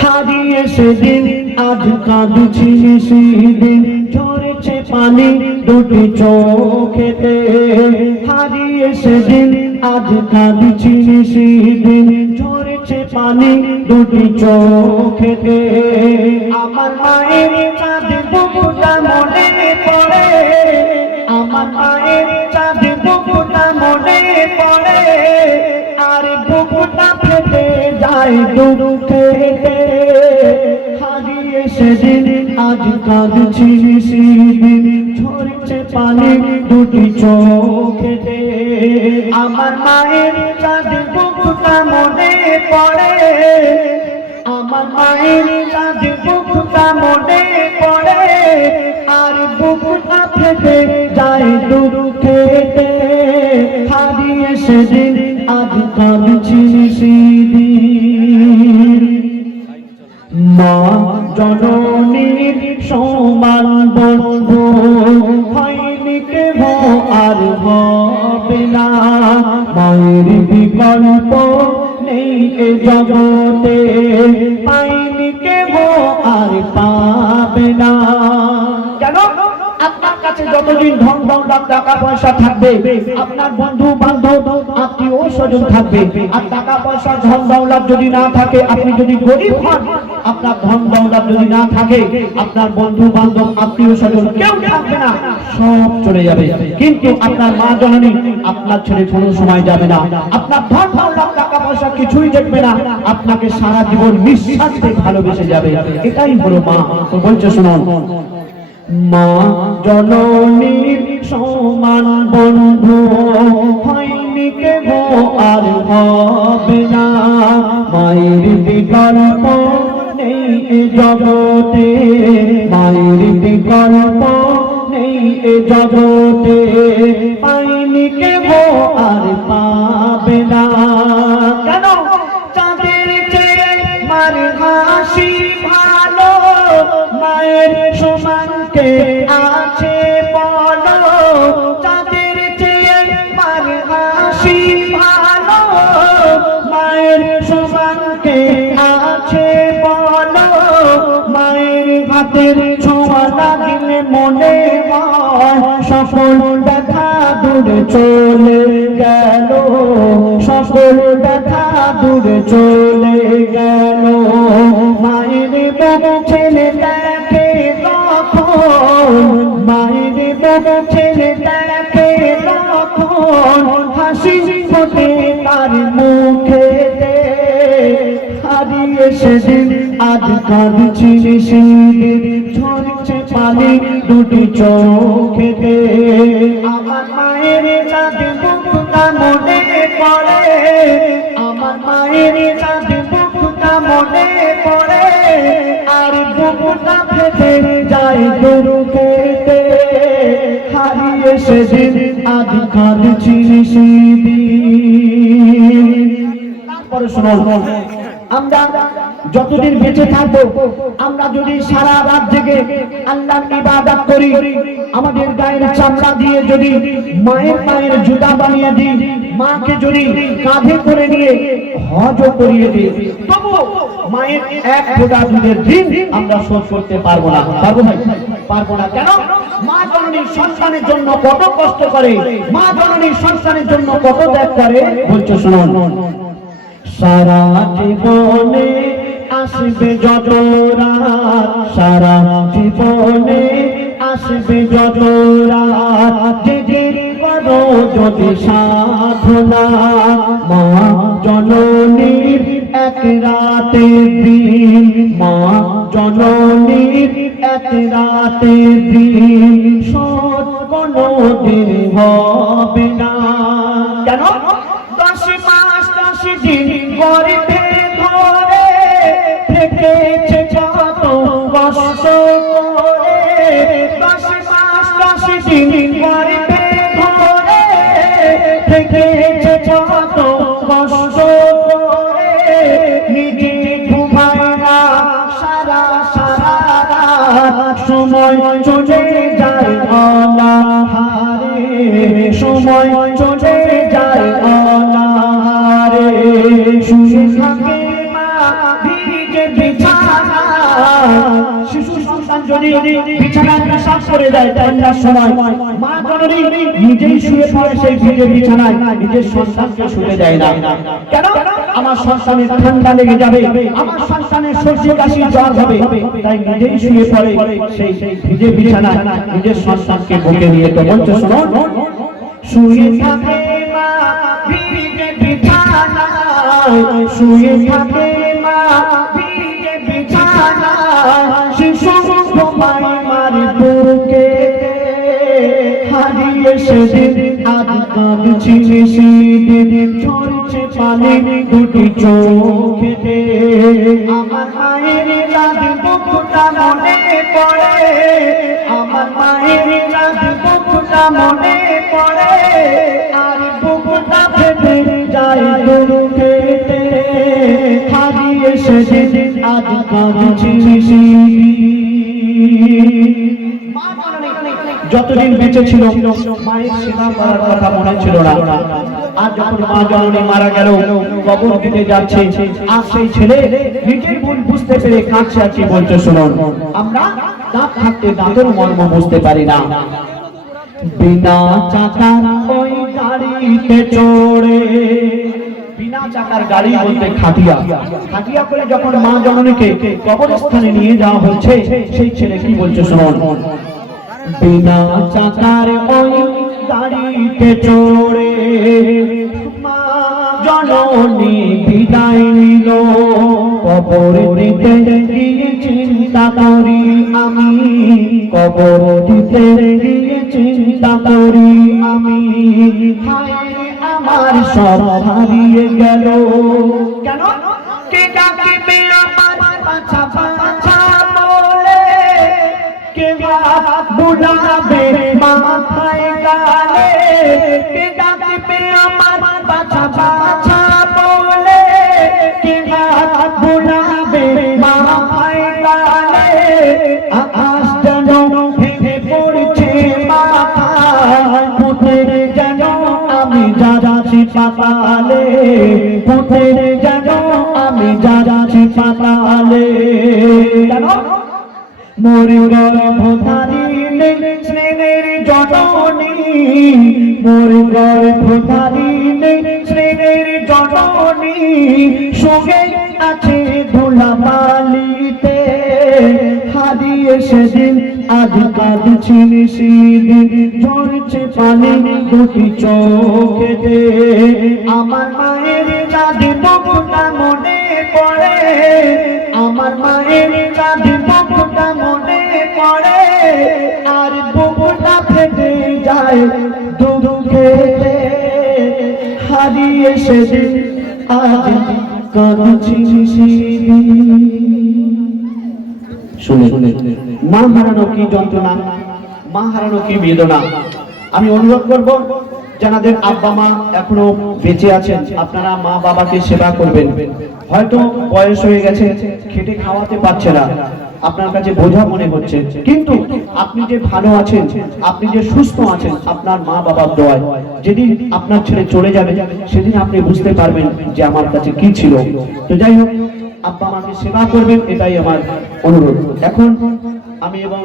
হারিয়ে সেদিন, আজ কাঁদছি সেদিন ঝরেছে পানি দুটি চোখেতে। হারিয়ে সেদিন, আজ কাঁদছি সেদিন ঝরেছে পানি দুটি চোখেতে। আমার মায়ের চাঁদ বুকুটা মনে পড়ে। আমার মায়ের চাঁদ বুকুটা মনে পড়ে, আর বুকুটা ফেটে যায় দুঃখেতে হারিয়ে সেদিন আজ কাঁদছি সেদিন ঝরছে পানি দুটি চোখেতে আমার মায়ের চাঁদ বুকুটা মনে পড়ে, আমার মায়ের চাঁদ বুকুটা মনে পড়ে, আর বুকুটা ফেটে যায় দুঃখেতে সেদিন আজ কাঁদছি সেদিন। মা জননীর সমান বন্ধু হয়নি কেহ আর হবে না। মায়ের বিকল্প নেই এ জগতে। পাইনি কাছে যতদিন ধন দৌলত টাকা পয়সা থাকবে, আপনার বন্ধু, বান্ধব, আত্মীয়, স্বজন থাকবে। আর টাকা পয়সা, ধন দৌলত যদি না থাকে, আপনি যদি গরিব হন, আপনার ধন দৌলত যদি না থাকে, আপনার বন্ধু, বান্ধব, আত্মীয়, স্বজন কেউ থাকবে না, সব চলে যাবে। কিন্তু আপনার মা জননী, আপনার ছেড়ে কোনো সময় যাবে না। আপনার ধন দৌলত টাকা পয়সা কিছুই দেখবে না। আপনাকে সারা জীবন নিঃশ্বাস ভালোবেসে যাবে। এটাই হলো মা। বলছে, শুনুন মা জননীর সমান বন্ধু হয়নি কেহ আর হবে না। মায়ের বিকল্প নেই এ জগতে। মায়ের বিকল্প নেই এ জগতে। পাইনি কেহ আর হাতের ছোঁয়া লাগলে মনে হয় সফল দেখা দূরে চলে গেল, সফল দেখা দূরে চলে গেল। মায়ের বাবা ছেলে দেখে তখন, মায়ের বাবা ছেলে দেখে তখন হাসি ফোটে তার মুখে। সেদিন আজ কাঁদছি সেদিন, ঝরছে পানি দুটি চোখেতে আমার মায়ের চাঁদে মুখটা মনে পড়ে, আমার মায়ের চাঁদে মুখটা মনে পড়ে, আর বুকুটা ফেটে যায় দুঃখেতে হারিয়ে সেদিন আজ কাঁদছি সেদিন। তারপরে শোনো যতদিন বেঁচে থাকব, আমরা যদি সারা রাত জেগে আল্লাহর ইবাদত করি, আমাদের গায়ের চামড়া দিয়ে যদি মায়ের পায়ের জুতা বানিয়ে দিই, মাকে যদি কাঁধে করে নিয়ে হজও করিয়ে দিই তবু মায়ের এক ফোঁটা দুধের দিন আমরা শোধ করতে পারব না। পারব ভাই পারব না কেন? মা জননীর সন্তানের জন্য কত কষ্ট করে, মা জননীর সন্তানের জন্য কত ত্যাগ করে, বলছো শুনুন। সারা জীবনে আসবে যত রাত, সারা জীবনে আসবে যত রাত। করো যদি সাধনা মা জননীর এক রাতে দিন। মা জননীর এক রাতে দিন। সৎ কোনো দিন হবে না। কেন? দশ মাস দশ দিন নিজের সন্তানকে আমার সন্তানের ঠান্ডা লেগে যাবে, আমার সন্তানের সর্দি কাশি জ্বর হবে। তাই নিজেই শুয়ে পড়ে সেই বিছানায়, নিজের সন্তানকে বুকে নিয়ে। তো বলছে শুয়ে থাকে শুয়ে থাকে মা ভিজে বিছানায় শিশু তোমায় মারি বুকে হারিয়ে সেদিন আজ কাঁদছি সেদিন ঝরছে পানি দুটি চোখেতে আমার মায়ের লাদি বুকটা মনে পড়ে, আমার মায়ের লাদি বুকটা মনে পড়ে, আর বুকটা ফেটে যায় হারিয়ে সেদিন আজ কাঁদছি। যতদিন বেঁচে ছিল, মায়ের সেবা করার কথা মনে ছিল না। আর যখন মা জননী মারা গেল, কবর দিতে যাচ্ছে, আর সেই ছেলে নিজের ভুল বুঝতে পেরে কাঁদছে আর কি শুনুন আমরা দাঁত থাকতে দাঁতের মর্ম বুঝতে পারি না। বিনা চাকার ওই গাড়িতে চড়ে বিনা চাকার গাড়ি বলতে খাটিয়া। খাটিয়া। করে যখন মা জননীকে কবরস্থানে নিয়ে যাওয়া হচ্ছে সেই ছেলে কি বলছে শুনুন বিনা চাকার ওই গাড়িতে চড়ে মা জননী বিদায় নিল। কবর করি আমি কবর দিতে চিন্তা করি আমি। আমার সব হারিয়ে গেল। কেন? কে ডাকিবে আমার পাছা পাছা বলে? কে বুড়াবে মাথায় গালে? কে বাছা পুঁতের যেন আমি যাচ্ছি পাতালে। কেন? মরিগর ভোধারি স্নেহের জননী। মরিগর ভোধারি স্নেহের জননী। সঙ্গে আছে ধুলাবালিতে, হারিয়ে সেদিন আজ কাঁদছি সেদিন ঝরছে পানি দুটি চোখেতে আমার মায়ের চাঁদি বকুটা মনে পড়ে। আমার মায়ের চাঁদি বকুটা মনে পড়ে। আর বুকুটা ফেটে যায় দুঃখে হারিয়ে সেদিন আজ কাঁদছি শুনে। মা হারানো কি যন্ত্রণা? মা হারানো কি বেদনা? আমি অনুরোধ করব যাদের আব্বা মা এখনও বেঁচে আছেন, আপনারা মা বাবাকে সেবা করবেন। হয়তো বয়স হয়ে গেছে, খেটে খাওয়াতে পারছে না। আপনার কাছে বোঝা মনে হচ্ছে। কিন্তু আপনি যে ভালো আছেন, আপনি যে সুস্থ আছেন, আপনার মা বাবার দোয়ায়, যেদিন আপনার ছেলে চলে যাবে, সেদিন আপনি বুঝতে পারবেন যে আমার কাছে কি ছিল। তো যাই হোক আব্বা আমাকে সেবা করবেন এটাই আমার অনুরোধ। এখন আমি এবং